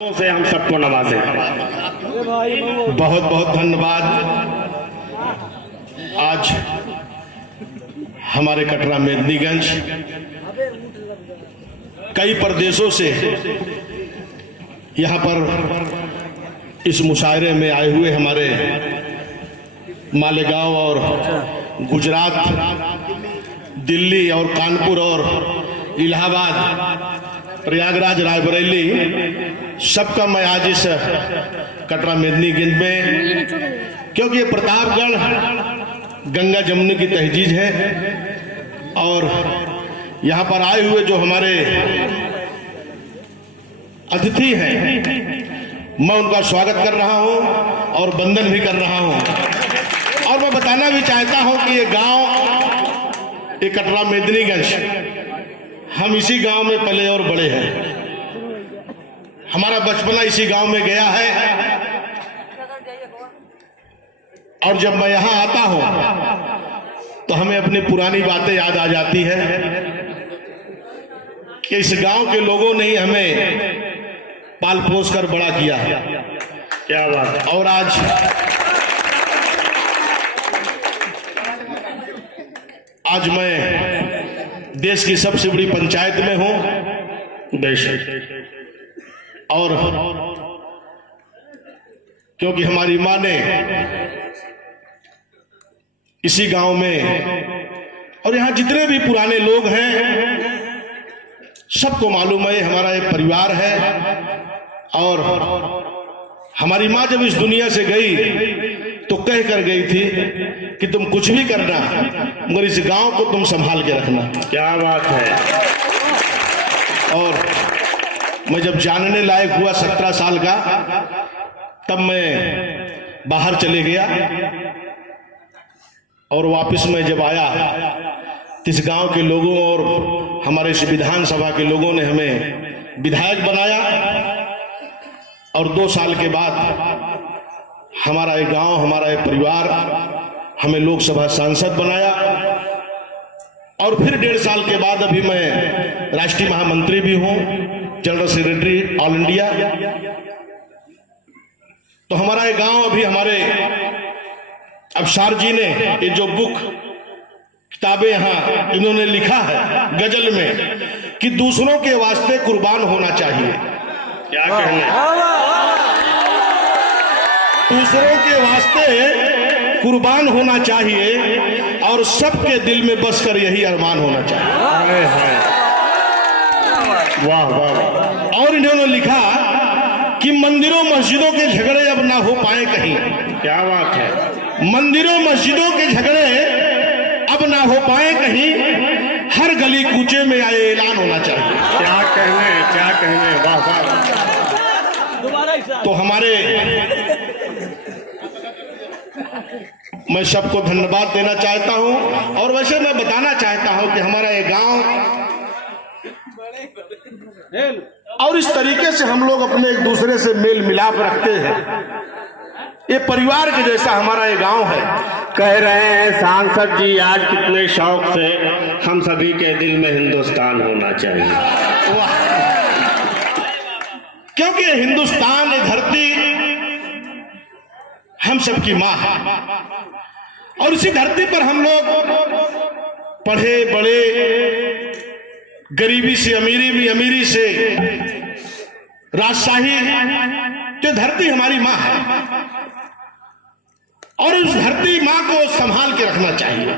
से हम सबको नवाजें। बहुत बहुत धन्यवाद। आज हमारे कटरा मेदिनीगंज कई प्रदेशों से यहाँ पर इस मुशायरे में आए हुए हमारे मालेगांव और गुजरात, दिल्ली और कानपुर और इलाहाबाद, प्रयागराज, रायबरेली, सबका मैं आज इस कटरा मेदिनीगंज में, क्योंकि ये प्रतापगढ़ गंगा जमुनी की तहजीज है और यहाँ पर आए हुए जो हमारे अतिथि हैं, मैं उनका स्वागत कर रहा हूँ और वंदन भी कर रहा हूँ। और मैं बताना भी चाहता हूँ कि ये गांव, ये कटरा मेदिनीगंज, हम इसी गांव में पले और बड़े हैं। हमारा बचपना इसी गांव में गया है और जब मैं यहां आता हूं तो हमें अपनी पुरानी बातें याद आ जाती है कि इस गांव के लोगों ने ही हमें पाल पोस कर बड़ा किया है। क्या बात है। और आज मैं देश की सबसे बड़ी पंचायत में हूं, बेशक, और क्योंकि हमारी मां ने इसी गांव में, और यहां जितने भी पुराने लोग हैं सबको मालूम है हमारा एक परिवार है। और हमारी मां जब इस दुनिया से गई तो कह कर गई थी कि तुम कुछ भी करना मगर इस गांव को तुम संभाल के रखना। क्या बात है। और मैं जब जानने लायक हुआ 17 साल का, तब मैं बाहर चले गया और वापस मैं जब आया तो इस गांव के लोगों और हमारे इस विधानसभा के लोगों ने हमें विधायक बनाया और 2 साल के बाद हमारा एक गांव, हमारा एक परिवार हमें लोकसभा सांसद बनाया और फिर 1.5 साल के बाद अभी मैं राष्ट्रीय महामंत्री भी हूं, जनरल सेक्रेटरी ऑल इंडिया। तो हमारा ये गांव अभी हमारे अफसार जी ने ये जो बुक किताबें यहां इन्होंने लिखा है गजल में कि दूसरों के वास्ते कुर्बान होना चाहिए। क्या कहने। दूसरों के वास्ते कुर्बान होना चाहिए और सबके दिल में बस कर यही अरमान होना चाहिए। वाह वाह। और इन्होंने लिखा कि मंदिरों मस्जिदों के झगड़े अब ना हो पाए कहीं। क्या बात है। मंदिरों मस्जिदों के झगड़े अब ना हो पाए कहीं, हर गली कूचे में आए ऐलान होना चाहिए। क्या कहने, क्या कहने। वाह वाह। तो हमारे, मैं सबको धन्यवाद देना चाहता हूं और वैसे मैं बताना चाहता हूं कि हमारा ये गांव, और इस तरीके से हम लोग अपने एक दूसरे से मेल मिलाप रखते हैं, ये परिवार के जैसा हमारा ये गांव है। कह रहे हैं सांसद जी आज कितने शौक से हम सभी के दिल में हिंदुस्तान होना चाहिए। वाह। क्योंकि हिंदुस्तान, ये धरती हम सबकी मां है और इसी धरती पर हम लोग पढ़े बड़े, गरीबी से अमीरी भी, अमीरी से राजशाही, जो धरती हमारी मां है और उस धरती मां को संभाल के रखना चाहिए।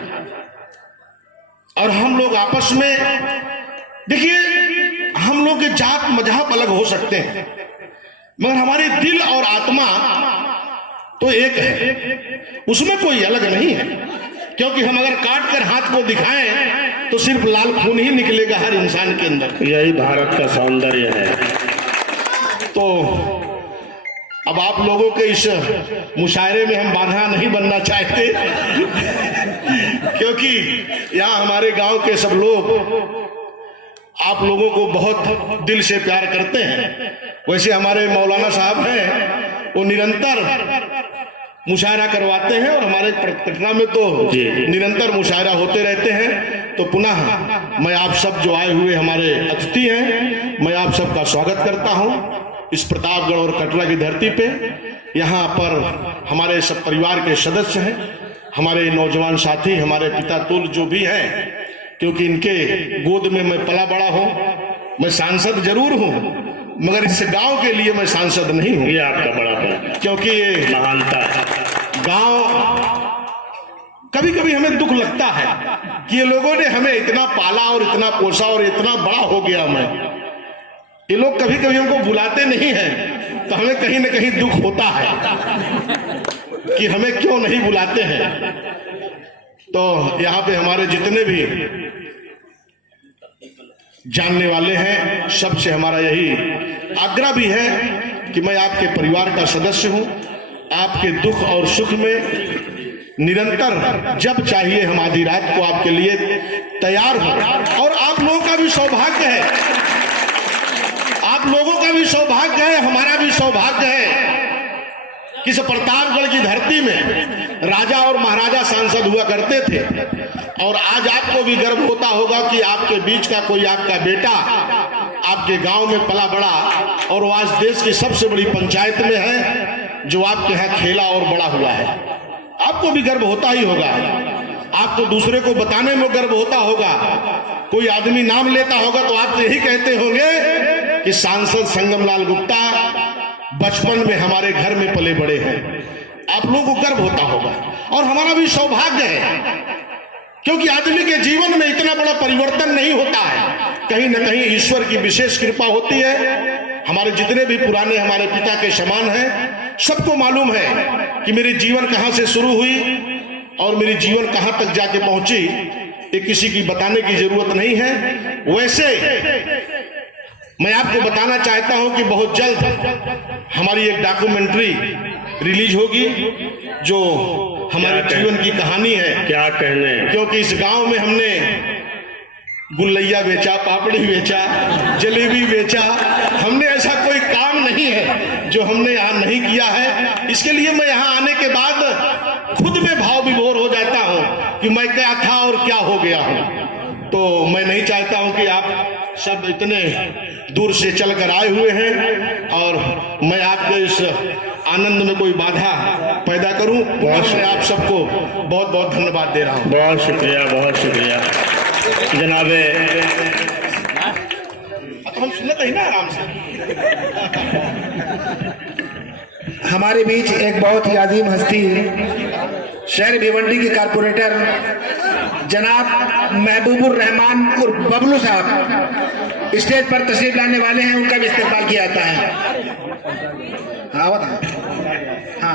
और हम लोग आपस में, देखिए, हम लोग के जात मजहब अलग हो सकते हैं मगर हमारे दिल और आत्मा तो एक है, उसमें कोई अलग नहीं है। क्योंकि हम अगर काट कर हाथ को दिखाएं तो सिर्फ लाल खून ही निकलेगा हर इंसान के अंदर। यही भारत का सौंदर्य है। तो अब आप लोगों के इस मुशायरे में हम बाधा नहीं बनना चाहते क्योंकि यहाँ हमारे गांव के सब लोग आप लोगों को बहुत दिल से प्यार करते हैं। वैसे हमारे मौलाना साहब हैं, वो निरंतर मुशायरा करवाते हैं और हमारे कटरा में तो निरंतर मुशायरा होते रहते हैं। तो पुनः मैं आप सब जो आए हुए हमारे अतिथि हैं, मैं आप सबका स्वागत करता हूं इस प्रतापगढ़ और कटरा की धरती पे। यहाँ पर हमारे सब परिवार के सदस्य हैं, हमारे नौजवान साथी, हमारे पिता तुल जो भी हैं, क्योंकि इनके गोद में मैं पला बड़ा हूं। मैं सांसद जरूर हूं, मगर इस गांव के लिए मैं सांसद नहीं हूं। ये आपका बड़ापन, क्योंकि ये महानता गांव, कभी कभी हमें दुख लगता है कि ये लोगों ने हमें इतना पाला और इतना पोसा और इतना बड़ा हो गया मैं, ये लोग कभी कभी हमको बुलाते नहीं हैं, तो हमें कहीं ना कहीं दुख होता है कि हमें क्यों नहीं बुलाते हैं। तो यहाँ पे हमारे जितने भी जानने वाले हैं, सबसे हमारा यही आग्रह भी है कि मैं आपके परिवार का सदस्य हूं, आपके दुख और सुख में निरंतर जब चाहिए हम आधी रात को आपके लिए तैयार हो। और आप लोगों का भी सौभाग्य है, आप लोगों का भी सौभाग्य है, हमारा भी सौभाग्य है कि इस प्रतापगढ़ की धरती में राजा और महाराजा सांसद हुआ करते थे। और आज आपको भी गर्व होता होगा कि आपके बीच का कोई आपका बेटा आपके गांव में पला बड़ा और वो आज देश की सबसे बड़ी पंचायत में है, जो आपके यहाँ खेला और बड़ा हुआ है। आपको भी गर्व होता ही होगा, आपको दूसरे को बताने में गर्व होता होगा। कोई आदमी नाम लेता होगा तो आप यही कहते होंगे कि सांसद संगमलाल गुप्ता बचपन में हमारे घर में पले बड़े हैं। आप लोगों को गर्व होता होगा और हमारा भी सौभाग्य है, क्योंकि आदमी के जीवन में इतना बड़ा परिवर्तन नहीं होता है, कहीं ना कहीं ईश्वर की विशेष कृपा होती है। हमारे जितने भी पुराने हमारे पिता के समान हैं, सबको मालूम है कि मेरी जीवन कहां से शुरू हुई और मेरी जीवन कहां तक जाके पहुंची, ये किसी की बताने की जरूरत नहीं है। वैसे मैं आपको बताना चाहता हूं कि बहुत जल्द हमारी एक डॉक्यूमेंट्री रिलीज होगी, जो हमारे जीवन की कहानी है। क्या कहने, क्योंकि इस गांव में हमने गुल्लैया बेचा, पापड़ी बेचा, जलेबी बेचा, हमने ऐसा कोई काम नहीं है जो हमने यहाँ नहीं किया है। इसके लिए मैं यहाँ आने के बाद खुद में भाव विभोर हो जाता हूँ कि मैं क्या था और क्या हो गया हूँ। तो मैं नहीं चाहता हूँ कि आप सब इतने दूर से चलकर आए हुए हैं और मैं आपके इस आनंद में कोई बाधा पैदा करूं। मैं आप सबको बहुत बहुत धन्यवाद दे रहा हूं। बहुत शुक्रिया, बहुत शुक्रिया जनाबे। तो हम सुनते ही ना आराम से। हमारे बीच एक बहुत ही अजीम हस्ती, शहर भिवंडी के कारपोरेटर जनाब महबूबुर रहमान उर्फ बबलू साहब स्टेज पर तशरीफ लाने वाले हैं, उनका भी इस्तेमाल किया जाता है। हाँ